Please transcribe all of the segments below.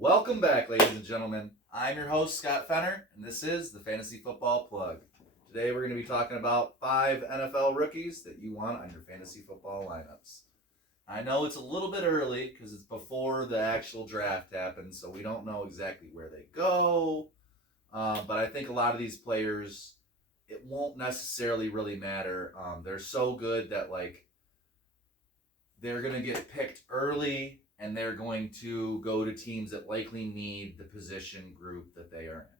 Welcome back, ladies and gentlemen. I'm your host, Scott Fenner, and this is the Fantasy Football Plug. Today we're going to be talking about 5 NFL rookies that you want on your fantasy football lineups. I know it's a little bit early because it's before the actual draft happens, so we don't know exactly where they go. But I think a lot of these players, it won't necessarily really matter. They're so good that they're going to get picked early, and they're going to go to teams that likely need the position group that they are in.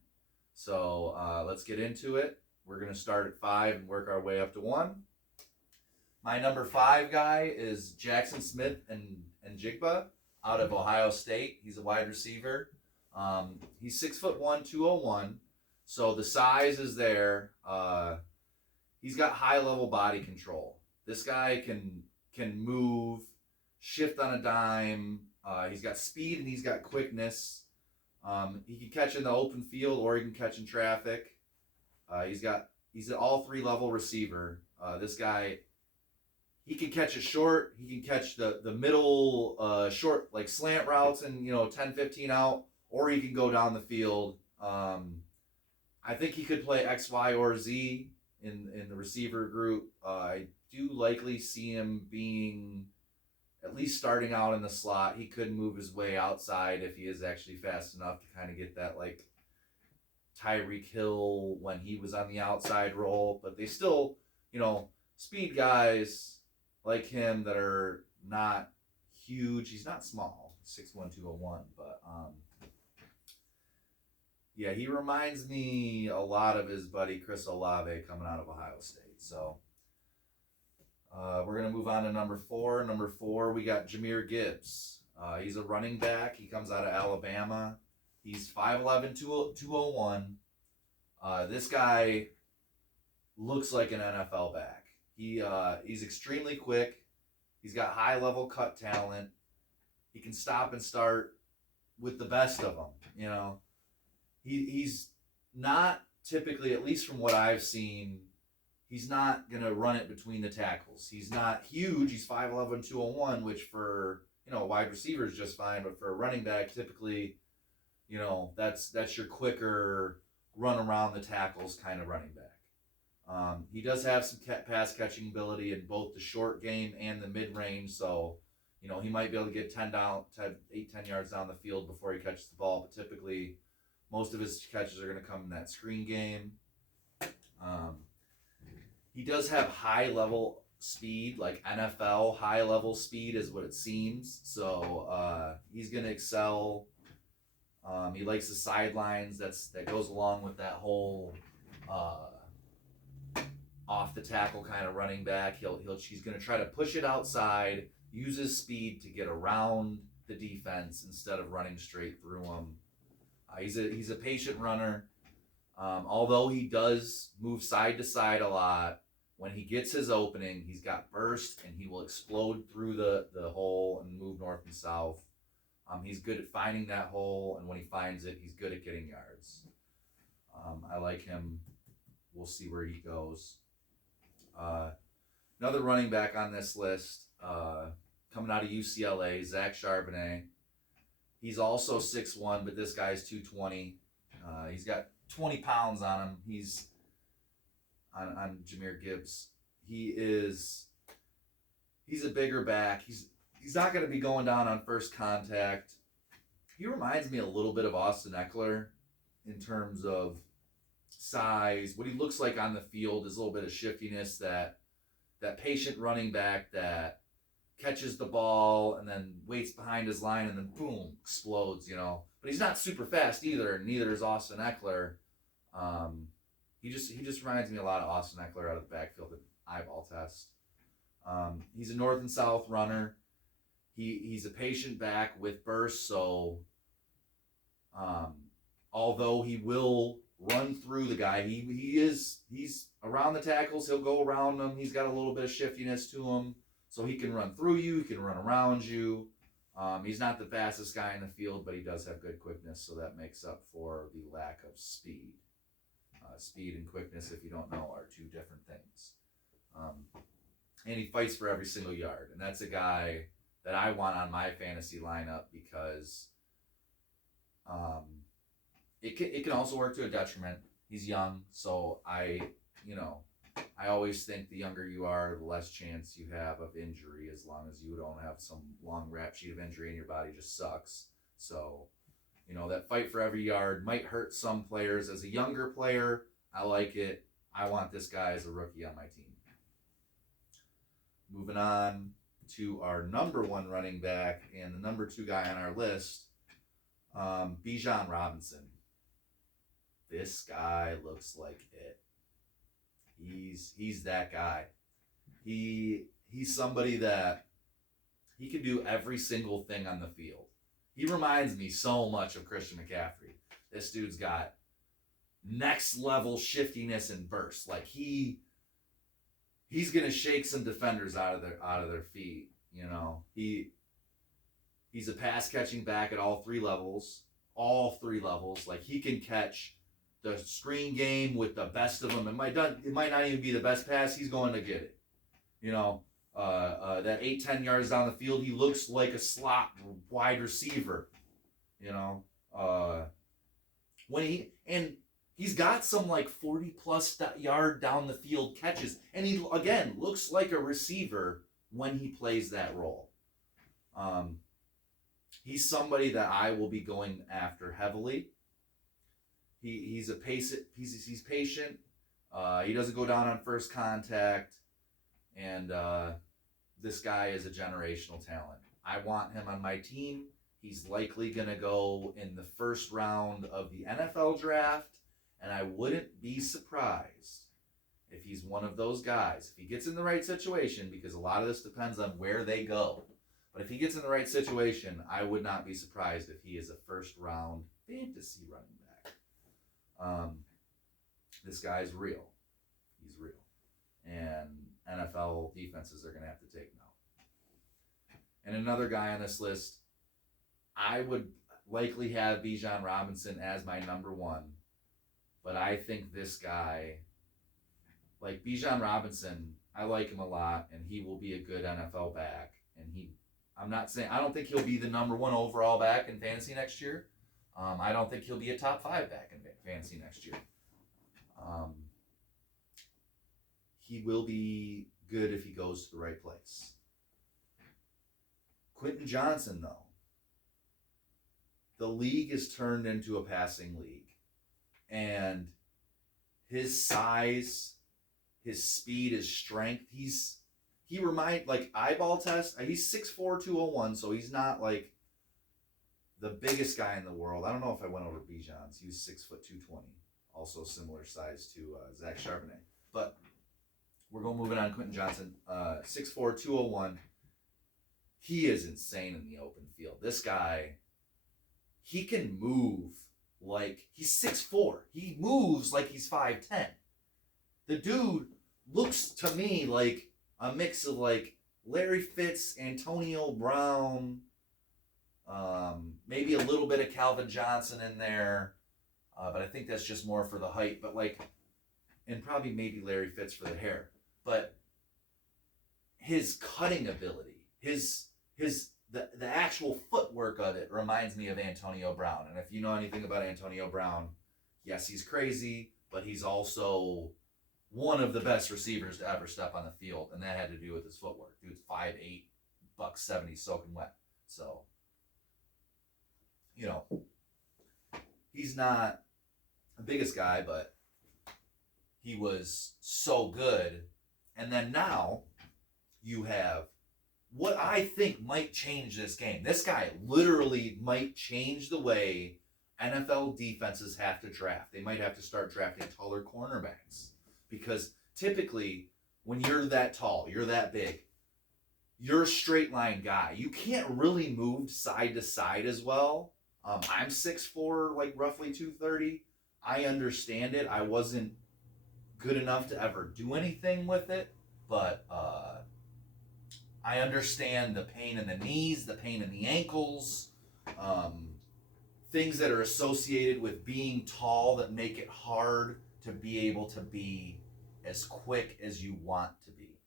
So let's get into it. We're going to start at 5 and work our way up to 1. My number 5 guy is Jackson Smith and Jigba out of Ohio State. He's a wide receiver. He's 6'1", 201. So the size is there. He's got high level body control. This guy can move, shift on a dime. He's got speed and he's got quickness. He can catch in the open field or he can catch in traffic. He's an all 3 level receiver. This guy, he can catch it short. He can catch the middle short, like slant routes and 10, 15 out, or he can go down the field. I think he could play X, Y, or Z in the receiver group. I do likely see him being at least starting out in the slot. He could move his way outside if he is actually fast enough to kind of get that like Tyreek Hill when he was on the outside role. But they still, speed guys like him that are not huge. He's not small, 6'1", 201, but yeah, he reminds me a lot of his buddy Chris Olave coming out of Ohio State. So we're going to move on to number 4. Number 4, we got Jahmyr Gibbs. He's a running back. He comes out of Alabama. He's 5'11", 201. This guy looks like an NFL back. He's extremely quick. He's got high-level cut talent. He can stop and start with the best of them, He's not typically, at least from what I've seen, he's not going to run it between the tackles. He's not huge. He's 5'11", 201, which for, a wide receiver is just fine. But for a running back, typically, that's your quicker run around the tackles kind of running back. He does have some pass catching ability in both the short game and the mid-range. So, he might be able to get 10 yards down the field before he catches the ball. But typically, most of his catches are going to come in that screen game. He does have high-level speed, like NFL high-level speed is what it seems. So he's going to excel. He likes the sidelines. That goes along with that whole off-the-tackle kind of running back. He's going to try to push it outside, use his speed to get around the defense instead of running straight through them. He's a patient runner. Although he does move side to side a lot, when he gets his opening, he's got burst and he will explode through the hole and move north and south. He's good at finding that hole, and when he finds it, he's good at getting yards. I like him. We'll see where he goes. Another running back on this list, coming out of UCLA, Zach Charbonnet. He's also 6'1", but this guy's 220. He's got 20 pounds on him. He's on Jahmyr Gibbs. He's a bigger back. He's not going to be going down on first contact. He reminds me a little bit of Austin Eckler in terms of size. What he looks like on the field is a little bit of shiftiness, that patient running back that catches the ball and then waits behind his line and then boom, explodes, But he's not super fast either, and neither is Austin Eckler. He just reminds me a lot of Austin Eckler out of the backfield, an eyeball test. He's a north and south runner. He's a patient back with burst, so although he will run through the guy, he's around the tackles, he'll go around them. He's got a little bit of shiftiness to him. So he can run through you, he can run around you. He's not the fastest guy in the field, but he does have good quickness, so that makes up for the lack of speed. Speed and quickness, if you don't know, are two different things. And he fights for every single yard. And that's a guy that I want on my fantasy lineup because Um, it can also work to a detriment. He's young, so I always think the younger you are, the less chance you have of injury, as long as you don't have some long rap sheet of injury and your body just sucks. So, that fight for every yard might hurt some players. As a younger player, I like it. I want this guy as a rookie on my team. Moving on to our number one running back and the number two guy on our list, Bijan Robinson. This guy looks like it. He's that guy. He's somebody that he can do every single thing on the field. He reminds me so much of Christian McCaffrey. This dude's got next level shiftiness and burst. Like he's gonna shake some defenders out of their feet. He's a pass catching back at all three levels. Like he can catch the screen game with the best of them. It might not even be the best pass. He's going to get it. That 8-10 yards down the field, he looks like a slot wide receiver. He's got some like 40+ yard down the field catches, and he again looks like a receiver when he plays that role. He's somebody that I will be going after heavily. He's patient. He doesn't go down on first contact, and this guy is a generational talent. I want him on my team. He's likely going to go in the first round of the NFL draft, and I wouldn't be surprised if he's one of those guys. If he gets in the right situation, because a lot of this depends on where they go. But if he gets in the right situation, I would not be surprised if he is a first round fantasy running back. This guy's real. He's real. And NFL defenses are going to have to take him out. And another guy on this list, I would likely have Bijan Robinson as my number one. But I think this guy, like Bijan Robinson, I like him a lot, and he will be a good NFL back. And I don't think he'll be the number one overall back in fantasy next year. I don't think he'll be a top 5 back in fantasy next year. He will be good if he goes to the right place. Quinton Johnson, though. The league is turned into a passing league. And his size, his speed, his strength, eyeball test, he's 6'4", 201, so he's not like the biggest guy in the world. I don't know if I went over Bijan's. He was 6', 220. Also similar size to Zach Charbonnet. But we're going moving on. Quinton Johnson, 6'4", 201. He is insane in the open field. This guy, he can move like he's 6'4". He moves like he's 5'10". The dude looks to me like a mix of like Larry Fitz, Antonio Brown, maybe a little bit of Calvin Johnson in there, but I think that's just more for the height. But and probably maybe Larry Fitz for the hair. But his cutting ability, the actual footwork of it reminds me of Antonio Brown. And if you know anything about Antonio Brown, yes, he's crazy, but he's also one of the best receivers to ever step on the field, and that had to do with his footwork. Dude's 5'8", $170, soaking wet. So, he's not the biggest guy, but he was so good. And then now you have what I think might change this game. This guy literally might change the way NFL defenses have to draft. They might have to start drafting taller cornerbacks. Because typically, when you're that tall, you're that big, you're a straight line guy. You can't really move side to side as well. I'm 6'4", like roughly 230. I understand it. I wasn't good enough to ever do anything with it. But I understand the pain in the knees, the pain in the ankles, things that are associated with being tall that make it hard to be able to be as quick as you want to be.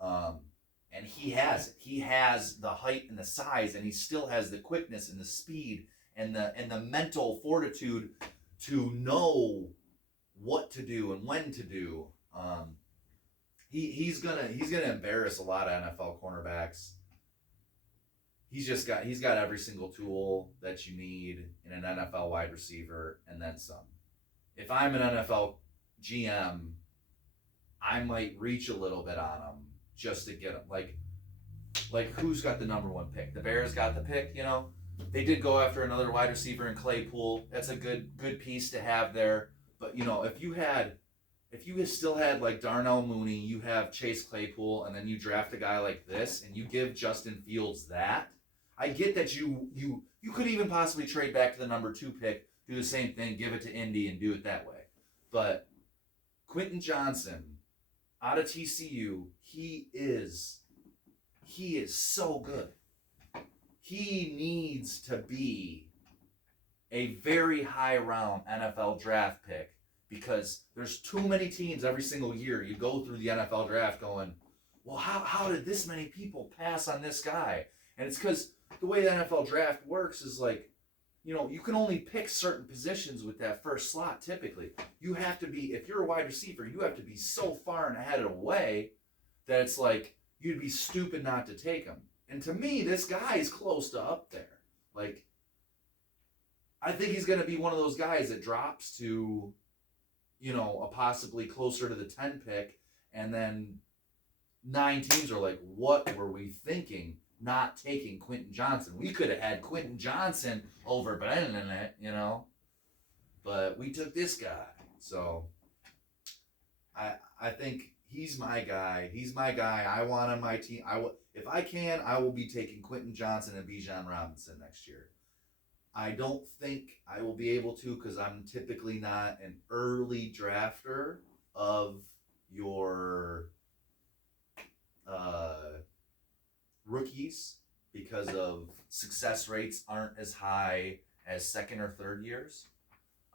And he has it. He has the height and the size, and he still has the quickness and the speed and the mental fortitude to know what to do and when to do. He's gonna embarrass a lot of NFL cornerbacks. He's got every single tool that you need in an NFL wide receiver and then some. If I'm an NFL GM, I might reach a little bit on him just to get him. Like who's got the number 1 pick? The Bears got the pick, you know. They did go after another wide receiver in Claypool. That's a good piece to have there. But you know, if you still had like Darnell Mooney, you have Chase Claypool, and then you draft a guy like this, and you give Justin Fields that. I get that you could even possibly trade back to the number 2 pick, do the same thing, give it to Indy, and do it that way. But Quinton Johnson, out of TCU, he is so good. He needs to be a very high round NFL draft pick because there's too many teams every single year. You go through the NFL draft going, well, how did this many people pass on this guy? And it's because the way the NFL draft works is like, you know, you can only pick certain positions with that first slot typically. You have to be, if you're a wide receiver, you have to be so far and ahead of the way that it's like, you'd be stupid not to take him. And to me, this guy is close to up there. Like, I think he's going to be one of those guys that drops to, you know, a possibly closer to the 10 pick, and then 9 teams are like, what were we thinking not taking Quinton Johnson? We could have had Quinton Johnson over Brennan, you know, but we took this guy. So I think he's my guy. He's my guy. I want on my team. If I can, I will be taking Quinton Johnson and Bijan Robinson next year. I don't think I will be able to because I'm typically not an early drafter of your rookies because of success rates aren't as high as second or third years.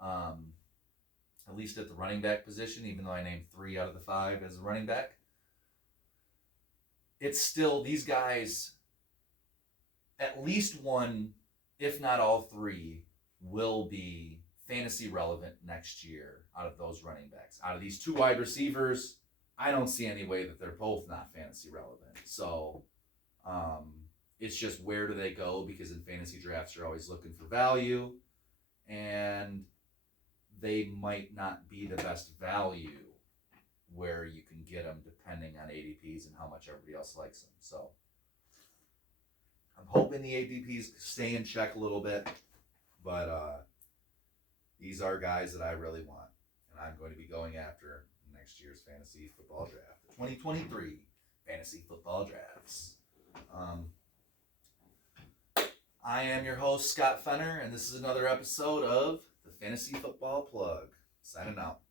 At least at the running back position, even though I named 3 out of the 5 as a running back. It's still, these guys, at least one, if not all 3, will be fantasy relevant next year out of those running backs. Out of these 2 wide receivers, I don't see any way that they're both not fantasy relevant. So it's just where do they go, because in fantasy drafts you're always looking for value, and they might not be the best value where you can get them depending on ADPs and how much everybody else likes them. So I'm hoping the ADPs stay in check a little bit, but these are guys that I really want, and I'm going to be going after next year's fantasy football draft, the 2023 fantasy football drafts. I am your host, Scott Fenner, and this is another episode of the Fantasy Football Plug. Signing out.